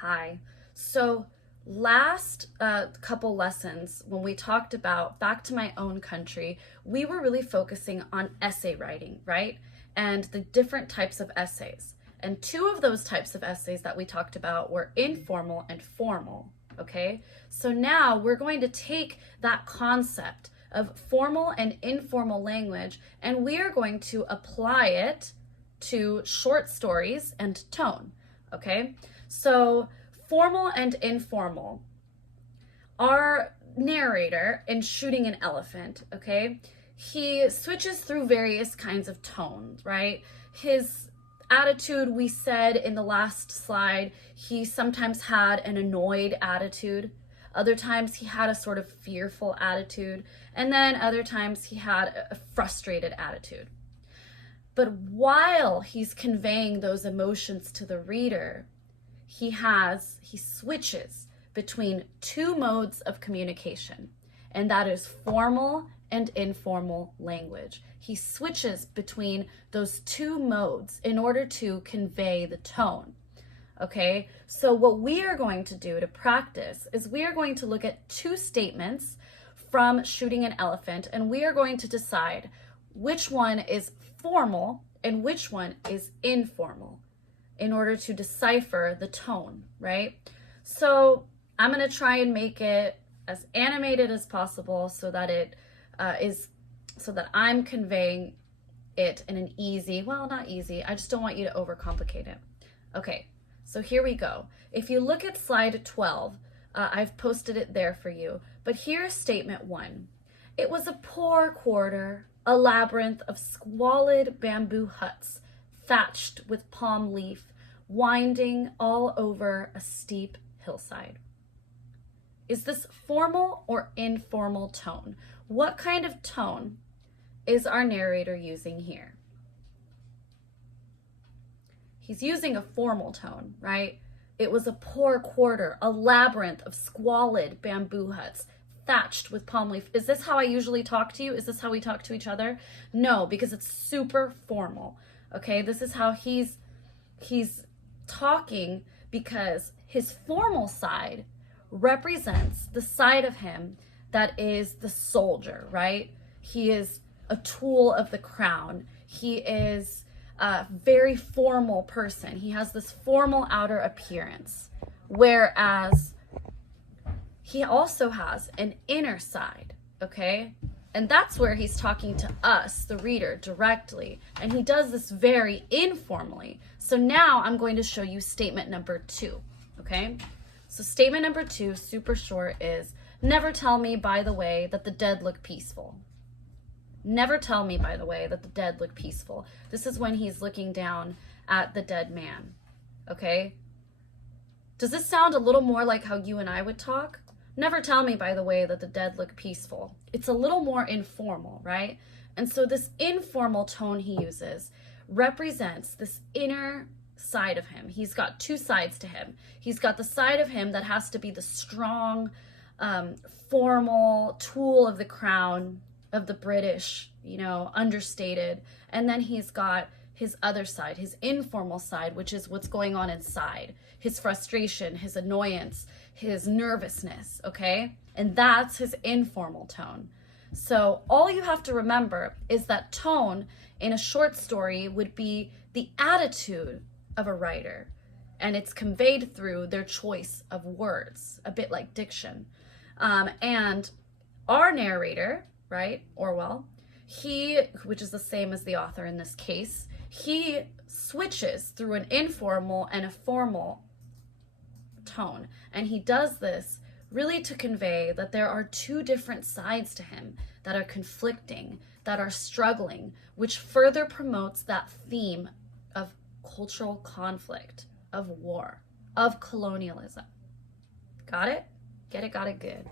Hi. So last couple lessons, when we talked about back to my own country, we were really focusing on essay writing, right? And the different types of essays. And two of those types of essays that we talked about were informal and formal, okay? So now we're going to take that concept of formal and informal language and we are going to apply it to short stories and tone, okay? So formal and informal. Our narrator in Shooting an Elephant, okay, he switches through various kinds of tones, right? His attitude, we said in the last slide, he sometimes had an annoyed attitude. Other times he had a sort of fearful attitude. And then other times he had a frustrated attitude. But while he's conveying those emotions to the reader, he switches between two modes of communication, and that is formal and informal language. He switches between those two modes in order to convey the tone. Okay, so what we are going to do to practice is we are going to look at two statements from Shooting an Elephant, and we are going to decide which one is formal and which one is informal in order to decipher the tone, right? So I'm going to try and make it as animated as possible so that I'm conveying it in an easy, well, not easy, I just don't want you to overcomplicate it. Okay, so here we go. If you look at slide 12, I've posted it there for you, but here's statement 1. It was a poor quarter, a labyrinth of squalid bamboo huts, thatched with palm leaf, winding all over a steep hillside. Is this formal or informal tone? What kind of tone is our narrator using here? He's using a formal tone, right? It was a poor quarter, a labyrinth of squalid bamboo huts, thatched with palm leaf. Is this how I usually talk to you? Is this how we talk to each other? No, because it's super formal. Okay, this is how he's talking, because his formal side represents the side of him that is the soldier, right? He is a tool of the crown. He is a very formal person. He has this formal outer appearance, whereas he also has an inner side, okay? And that's where he's talking to us, the reader, directly. And he does this very informally. So now I'm going to show you statement number 2, okay? So statement number 2, super short, is never tell me, by the way, that the dead look peaceful. Never tell me, by the way, that the dead look peaceful. This is when he's looking down at the dead man, okay? Does this sound a little more like how you and I would talk? Never tell me, by the way, that the dead look peaceful. It's a little more informal, right? And so this informal tone he uses represents this inner side of him. He's got two sides to him. He's got the side of him that has to be the strong, formal tool of the crown of the British, understated. And then he's got his other side, his informal side, which is what's going on inside, his frustration, his annoyance, his nervousness, okay? And that's his informal tone. So all you have to remember is that tone in a short story would be the attitude of a writer, and it's conveyed through their choice of words, a bit like diction. And our narrator, right, Orwell, which is the same as the author in this case, he switches through an informal and a formal tone. And he does this really to convey that there are two different sides to him that are conflicting, that are struggling, which further promotes that theme of cultural conflict, of war, of colonialism. Got it? Get it? Got it? Good.